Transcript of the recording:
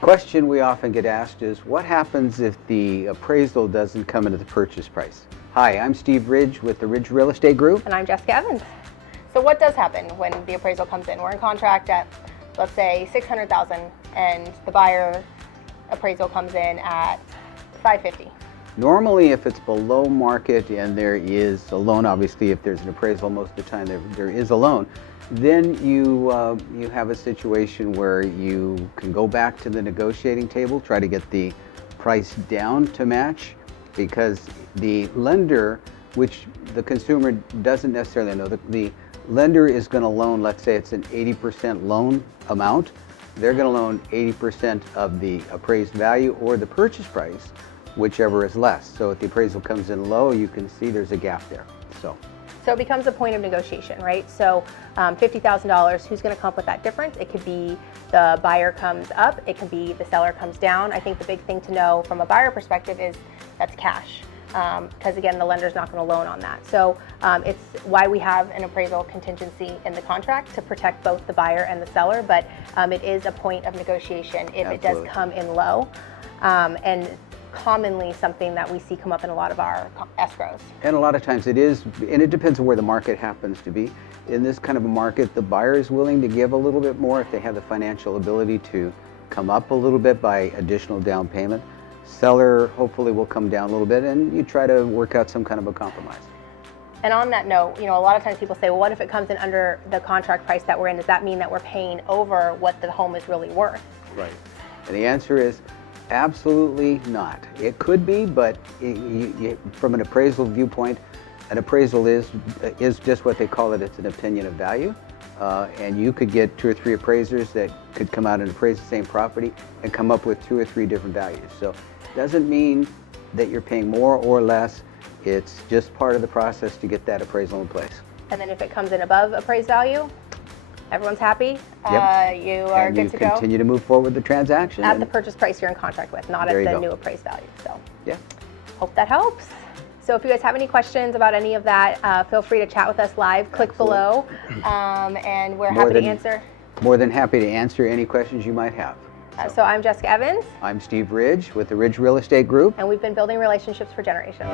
Question we often get asked is, what happens if the appraisal doesn't come into the purchase price? Hi, I'm Steve Ridge with the Ridge Real Estate Group. And I'm Jessica Evans. So what does happen when the appraisal comes in? We're in contract at, let's say, $600,000, and the buyer appraisal comes in at $550,000. Normally, if it's below market and there is a loan, obviously if there's an appraisal, most of the time there is a loan, then you have a situation where you can go back to the negotiating table, try to get the price down to match, because the lender, which the consumer doesn't necessarily know, the lender is going to loan, let's say it's an 80% loan amount, they're going to loan 80% of the appraised value or the purchase price, whichever is less. So if the appraisal comes in low, you can see there's a gap there. So it becomes a point of negotiation, right? So $50,000, who's going to come up with that difference? It could be the buyer comes up, it can be the seller comes down. I think the big thing to know from a buyer perspective is that's cash, because again, the lender's not going to loan on that. So it's why we have an appraisal contingency in the contract to protect both the buyer and the seller, but it is a point of negotiation if Absolutely. it does come in low. And commonly something that we see come up in a lot of our escrows. And a lot of times it is, and it depends on where the market happens to be. In this kind of a market, the buyer is willing to give a little bit more if they have the financial ability to come up a little bit by additional down payment. Seller hopefully will come down a little bit, and you try to work out some kind of a compromise. And on that note, a lot of times people say, well, what if it comes in under the contract price that we're in? Does that mean that we're paying over what the home is really worth? Right. And the answer is absolutely not. It could be, but from an appraisal viewpoint, an appraisal is just what they call it. It's an opinion of value. And you could get 2 or 3 appraisers that could come out and appraise the same property and come up with 2 or 3 different values. So it doesn't mean that you're paying more or less. It's just part of the process to get that appraisal in place. And then if it comes in above appraised value, everyone's happy. Yep. You are good to go. And you continue to move forward with the transaction. At the purchase price you're in contract with, not at the new appraised value. So yeah. Hope that helps. So if you guys have any questions about any of that, feel free to chat with us live. Click below, and we're happy to answer. More than happy to answer any questions you might have. So I'm Jessica Evans. I'm Steve Ridge with the Ridge Real Estate Group. And we've been building relationships for generations.